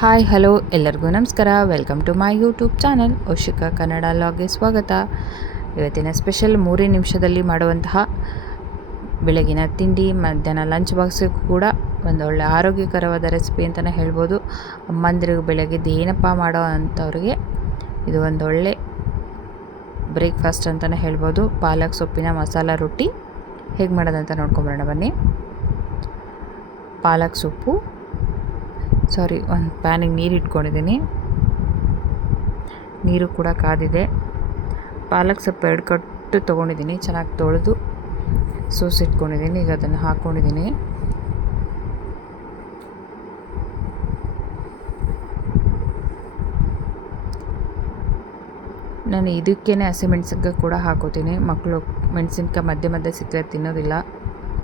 Hi, hello, ಎಲ್ಲರಿಗೂ ನಮಸ್ಕಾರ. Welcome to my YouTube channel Oshika Kannada ಲಾಗ್ಗೆ ಸ್ವಾಗತ. ಇವತ್ತಿನ ಸ್ಪೆಷಲ್ ಮೂರೇ ನಿಮಿಷದಲ್ಲಿ ಮಾಡುವಂತಹ ಬೆಳಗಿನ ತಿಂಡಿ, ಮಧ್ಯಾಹ್ನ ಲಂಚ್ ಬಾಕ್ಸಿಗೂ ಕೂಡ ಒಂದು ಒಳ್ಳೆ ಆರೋಗ್ಯಕರವಾದ ರೆಸಿಪಿ ಅಂತಲೇ ಹೇಳ್ಬೋದು. ಅಮ್ಮಂದಿರಿಗೆ ಬೆಳಗ್ಗೆದ್ದು ಏನಪ್ಪ ಮಾಡೋ ಅಂಥವ್ರಿಗೆ ಇದು ಒಳ್ಳೆ ಬ್ರೇಕ್ಫಾಸ್ಟ್ ಅಂತಲೇ ಹೇಳ್ಬೋದು. ಪಾಲಕ್ ಸೊಪ್ಪಿನ ಮಸಾಲ ರೊಟ್ಟಿ. ಹೇಗೆ ಮಾಡೋದಂತ ನೋಡ್ಕೊಂಬರೋಣ ಬನ್ನಿ. ಪಾಲಕ್ ಸೊಪ್ಪು ಸಾರಿ, ಒಂದು ಪ್ಯಾನಿಗೆ ನೀರು ಇಟ್ಕೊಂಡಿದ್ದೀನಿ ನೀರು ಕೂಡ ಕಾದಿದೆ. ಪಾಲಕ್ ಸೊಪ್ಪು ಎರಡು ಕಟ್ಟು ತೊಗೊಂಡಿದ್ದೀನಿ ಚೆನ್ನಾಗಿ ತೊಳೆದು ಸೋಸಿಟ್ಕೊಂಡಿದ್ದೀನಿ ಈಗ ಅದನ್ನು ಹಾಕ್ಕೊಂಡಿದ್ದೀನಿ ನಾನು ಇದಕ್ಕೇ ಹಸಿಮೆಣ್ಸಿನ್ಕಾಯಿ ಕೂಡ ಹಾಕೋತೀನಿ. ಮಕ್ಕಳು ಮೆಣಸಿನ್ಕಾಯಿ ಮಧ್ಯೆ ಮಧ್ಯೆ ಸಿಕ್ಕರೆ ತಿನ್ನೋದಿಲ್ಲ.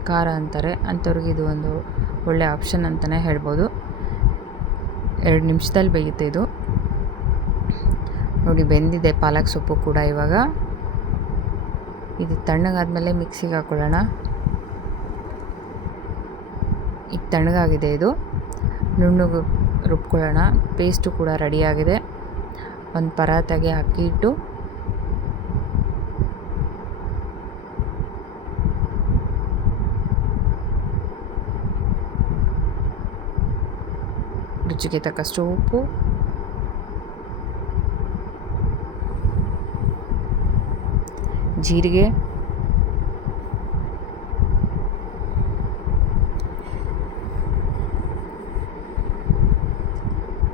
ಖಾರ ಅಂತಾರೆ. ಅಂಥವ್ರಿಗೆ ಇದು ಒಂದು ಒಳ್ಳೆ ಆಪ್ಷನ್ ಅಂತಲೇ ಹೇಳ್ಬೋದು. ಎರಡು ನಿಮಿಷದಲ್ಲಿ ಬೇಯುತ್ತೆ ಇದು. ನೋಡಿ, ಬೆಂದಿದೆ ಪಾಲಕ್ ಸೊಪ್ಪು ಕೂಡ ಇವಾಗ. ಇದು ತಣ್ಣಗಾದ್ಮೇಲೆ ಮಿಕ್ಸಿಗೆ ಹಾಕೊಳ್ಳೋಣ. ಈಗ ತಣ್ಣಗಾಗಿದೆ ಇದು. ನುಣ್ಣಗೆ ರುಬ್ಕೊಳ್ಳೋಣ. ಪೇಸ್ಟು ಕೂಡ ರೆಡಿಯಾಗಿದೆ ಒಂದು ಪರಾತಾಗೆ ಅಕ್ಕಿ ಇಟ್ಟು ರುಚಿಗೆ ತಕ್ಕಷ್ಟು ಉಪ್ಪು ಜೀರಿಗೆ.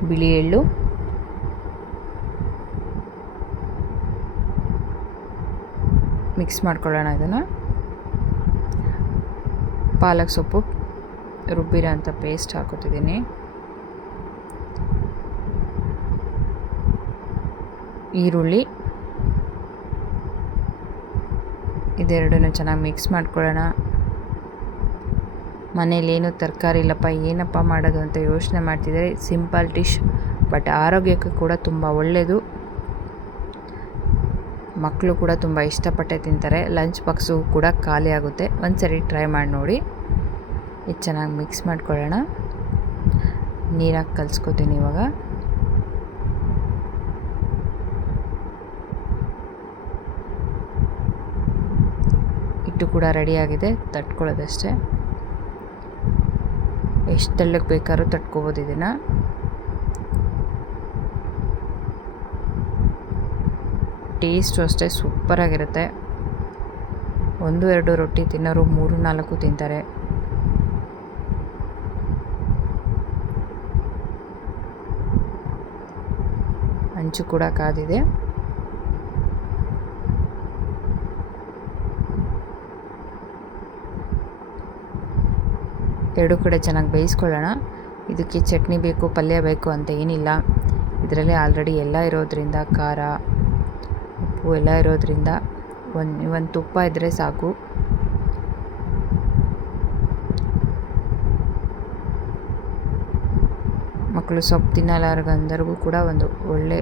ಬಿಳಿ ಎಳ್ಳು. ಮಿಕ್ಸ್ ಮಾಡ್ಕೊಳ್ಳೋಣ ಇದನ್ನು. ಪಾಲಕ್ ಸೊಪ್ಪು. ರುಬ್ಬಿರೋ ಅಂಥ ಪೇಸ್ಟ್ ಹಾಕೋತಿದ್ದೀನಿ. ಈರುಳ್ಳಿ. ಇದೆರಡನ್ನು ಚೆನ್ನಾಗಿ ಮಿಕ್ಸ್ ಮಾಡ್ಕೊಳ್ಳೋಣ. ಮನೇಲಿ ಏನು ತರಕಾರಿ ಇಲ್ಲಪ್ಪ, ಏನಪ್ಪ ಮಾಡೋದು ಅಂತ ಯೋಚನೆ ಮಾಡ್ತಿದ್ದಾರೆ. ಸಿಂಪಲ್ ಡಿಶ್ ಬಟ್ ಆರೋಗ್ಯಕ್ಕೂ ಕೂಡ ತುಂಬ ಒಳ್ಳೆಯದು ಮಕ್ಕಳು ಕೂಡ ತುಂಬ ಇಷ್ಟಪಟ್ಟೆ ತಿಂತಾರೆ. ಲಂಚ್ ಬಾಕ್ಸು ಕೂಡ ಖಾಲಿ ಆಗುತ್ತೆ. ಒಂದು ಸರಿ ಟ್ರೈ ಮಾಡಿ ನೋಡಿ. ಇದು ಚೆನ್ನಾಗಿ ಮಿಕ್ಸ್ ಮಾಡ್ಕೊಳ್ಳೋಣ. ನೀರಾಗಿ ಕಲ್ಸ್ಕೊತೀನಿ ಇವಾಗ. ಹಿಟ್ಟು ಕೂಡ ರೆಡಿಯಾಗಿದೆ, ತಟ್ಕೊಳ್ಳೋದಷ್ಟೇ. ಎಷ್ಟು ಬೇಕಾದ್ರೂ ತಟ್ಕೋಬೋದು ಇದನ್ನು. ಟೇಸ್ಟು ಅಷ್ಟೇ ಸೂಪರಾಗಿರುತ್ತೆ. ಒಂದು, ಎರಡು ರೊಟ್ಟಿ ತಿನ್ನೋರು ಮೂರು, ನಾಲ್ಕು ತಿಂತಾರೆ. ಹಂಚು ಕೂಡ ಕಾದಿದೆ. ಎರಡು ಕಡೆ ಚೆನ್ನಾಗಿ ಬೇಯಿಸ್ಕೊಳ್ಳೋಣ. ಇದಕ್ಕೆ ಚಟ್ನಿ ಬೇಕು, ಪಲ್ಯ ಬೇಕು ಅಂತ ಏನಿಲ್ಲ. ಇದರಲ್ಲಿ ಆಲ್ರೆಡಿ ಎಲ್ಲ ಇರೋದ್ರಿಂದ ಖಾರ, ಉಪ್ಪು ಎಲ್ಲ ಇರೋದ್ರಿಂದ ಒಂದು ಒಂದು ತುಪ್ಪ ಇದ್ದರೆ ಸಾಕು. ಮಕ್ಕಳು ಸೊಪ್ಪು ತಿನ್ನಲಾರ್ಗಂದರಿಗೂ ಕೂಡ ಒಂದು ಒಳ್ಳೆ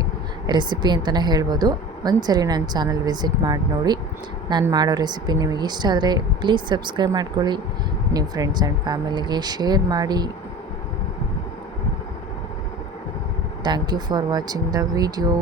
ರೆಸಿಪಿ ಅಂತಲೇ ಹೇಳ್ಬೋದು. ಒಂದು ಸರಿ ನನ್ನ ಚಾನಲ್ ವಿಸಿಟ್ ಮಾಡಿ ನೋಡಿ. ನಾನು ಮಾಡೋ ರೆಸಿಪಿ ನಿಮಗೆ ಇಷ್ಟ ಆದರೆ ಪ್ಲೀಸ್ ಸಬ್ಸ್ಕ್ರೈಬ್ ಮಾಡ್ಕೊಳ್ಳಿ. ನಿಮ್ಮ ಫ್ರೆಂಡ್ಸ್ ಆ್ಯಂಡ್ ಫ್ಯಾಮಿಲಿಗೆ ಶೇರ್ ಮಾಡಿ. Thank you for watching the video